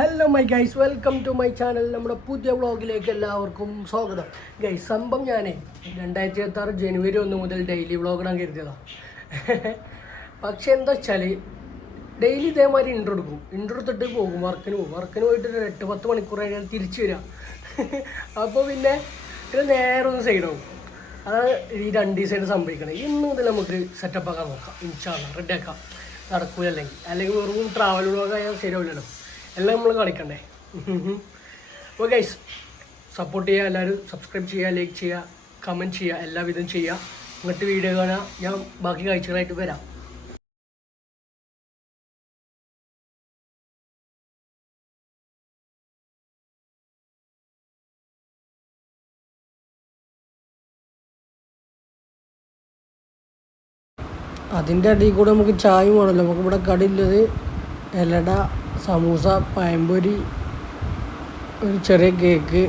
Hello my guys, welcome to my channel. നമ്മുടെ പുതിയ വ്ളോഗിലേക്ക് എല്ലാവർക്കും സ്വാഗതം. ഗൈസ്, സംഭവം ഞാനേ 2026 ജനുവരി 1 മുതൽ ഡെയിലി വ്ളോഗിടാൻ കരുതിയതാണ്. പക്ഷെ എന്താ വെച്ചാൽ ഡെയിലി ഇതേമാതിരി ഇൻട്രോ എടുത്തിട്ട് പോകും, വർക്കിന് പോയിട്ട് ഒരു 8-10 മണിക്കൂർ കഴിഞ്ഞാൽ തിരിച്ചു വരിക. അപ്പോൾ പിന്നെ നേരെ ഒന്ന് സൈഡാവും. അതാണ് ഈ 2 ദിവസമായിട്ട് സംഭവിക്കണം. ഇന്ന് മുതൽ നമുക്ക് സെറ്റപ്പ് ആക്കാൻ നോക്കാം. ഇൻഷാല്ലാ റെഡിയാക്കാം. നടക്കൂല അല്ലെങ്കിൽ വെറും ട്രാവൽ വ്ളോഗായാൽ ശരിയാവില്ലല്ലോ. എല്ലാം നമ്മൾ കാണിക്കണ്ടേ. അപ്പോൾ ഗൈസ്, സപ്പോർട്ട് ചെയ്യുക, എല്ലാവരും സബ്സ്ക്രൈബ് ചെയ്യുക, ലൈക്ക് ചെയ്യുക, കമൻറ്റ് ചെയ്യുക, എല്ലാവിധം ചെയ്യുക. എന്നിട്ട് വീഡിയോ കാണാൻ ഞാൻ ബാക്കി കാഴ്ചകളായിട്ട് വരാം. അതിൻ്റെ അടിയിൽ കൂടെ നമുക്ക് ചായ വേണമല്ലോ. നമുക്കിവിടെ കടയില്ലത് എലട, സമൂസ, പഴംപൊരി, ഒരു ചെറിയ കേക്ക്,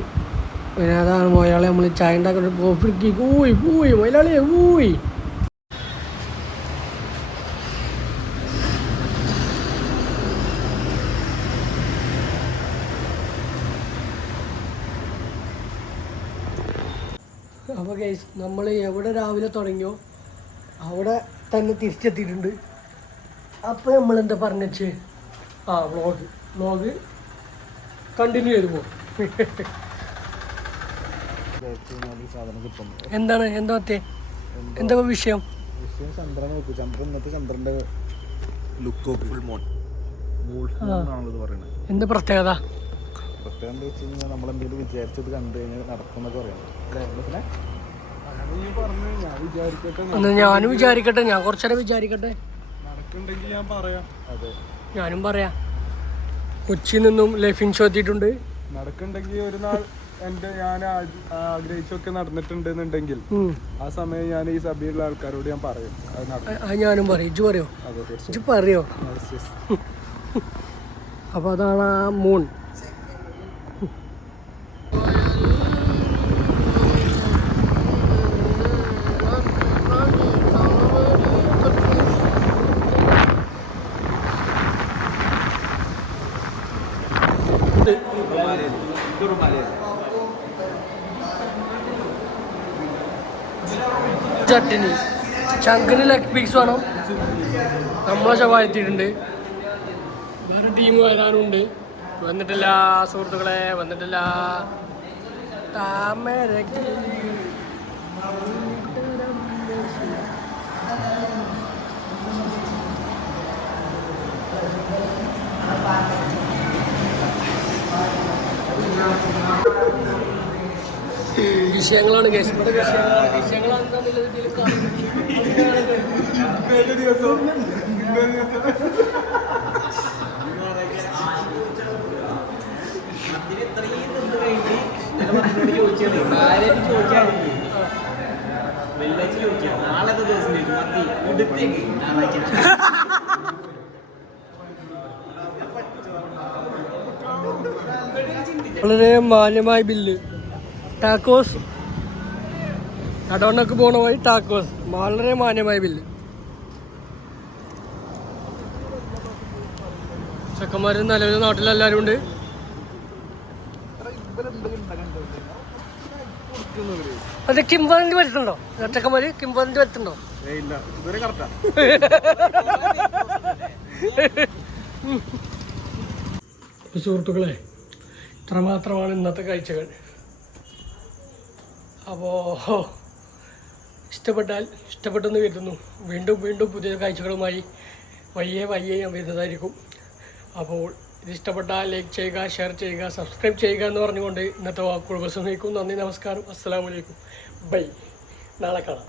പിന്നെ അതാണ് മൊയാളെ നമ്മൾ ചായ ഉണ്ടാക്കുന്ന കോഫി കേക്ക്. പോയി മൊയാളിയെ പോയി. അപ്പോൾ ഗൈസ്, നമ്മൾ എവിടെ രാവിലെ തുടങ്ങിയോ അവിടെ തന്നെ തിരിച്ചെത്തിയിട്ടുണ്ട്. അപ്പോൾ നമ്മളെന്താ പറഞ്ഞേ, വ്ളോഗ് കണ്ടിന്യൂ ചെയ്തു പോകും. എന്താണ് എന്താ വിഷയം? ചന്ദ്രൻ നോക്കൂ, ചന്ദ്രന്റെ ലുക്ക് ഫുൾ മൂൺ പറയുന്നത്. എന്താ പ്രത്യേകത? എന്താ വെച്ച് കഴിഞ്ഞാൽ നമ്മളെന്തെങ്കിലും വിചാരിച്ചത് കണ്ടു കഴിഞ്ഞാൽ നടക്കുന്നൊക്കെ പറയണം. ഞാനും വിചാരിക്കട്ടെ, ഞാൻ കുറച്ചേരം വിചാരിക്കട്ടെ. നടക്കുന്നുണ്ടെങ്കിൽ ഞാൻ പറയാം. അതെ, ഞാനും പറയാം. കൊച്ചിയിൽ നിന്നും ലൈഫിൻ ഷോ എത്തിയിട്ടുണ്ട്. നടക്കുന്നുണ്ടെങ്കിൽ ഒരു നാൾ ഞാൻ ആഗ്രഹിച്ചൊക്കെ നടന്നിട്ടുണ്ടെന്നുണ്ടെങ്കിൽ ആ സമയം ഞാൻ ഈ സഭയിലുള്ള ആൾക്കാരോട് ഞാൻ പറയും. അത് ഞാനും പറയും. ഇജ്ജ് പറയോ? ഇജ്ജ് പറയോ? അപ്പൊ അതാണ് ആ മൂൺ. ചട്ടിനി ചങ്കിന് ലെഗ് പീസ് വേണം. നമ്മളെ ശവായ എത്തിയിട്ടുണ്ട്. വേറെ ടീം വരാനുണ്ട്. വന്നിട്ടില്ല സുഹൃത്തുക്കളെ, വന്നിട്ടില്ല. വിഷയങ്ങളാണ് കേസ്. ഇവിടെ വിഷയങ്ങളാണെന്നുള്ളത് ഇതിൽ വളരെ മാന്യമായ ബില്ല്. ടാക്കോസ് കടവണ്ണക്ക് പോണ വഴി ടാക്കോസ്, വളരെ മാന്യമായ ബില്ല്. ചെക്കന്മാർ നിലവിൽ നാട്ടിലെല്ലാവരും ഉണ്ട്. അത് കിംവദന്തി വരുത്തുണ്ടോ? ചെക്കന്മാര് കിംവദന്തി വരുത്തുണ്ടോ? സുഹൃത്തുക്കളെ, ഇത്രമാത്രമാണ് ഇന്നത്തെ കാഴ്ചകൾ. അപ്പോൾ ഇഷ്ടപ്പെട്ടെന്ന് കരുതുന്നു. വീണ്ടും പുതിയ കാഴ്ചകളുമായി വയ്യേ ഞാൻ വരുന്നതായിരിക്കും. അപ്പോൾ ഇത് ഇഷ്ടപ്പെട്ടാൽ ലൈക്ക് ചെയ്യുക, ഷെയർ ചെയ്യുക, സബ്സ്ക്രൈബ് ചെയ്യുക എന്ന് പറഞ്ഞുകൊണ്ട് ഇന്നത്തെ വാക്കുകൾ ഉപസംഹരിക്കും. നന്ദി, നമസ്കാരം, അസ്സലാമു അലൈക്കും, ബൈ. നാളെ കാണാം.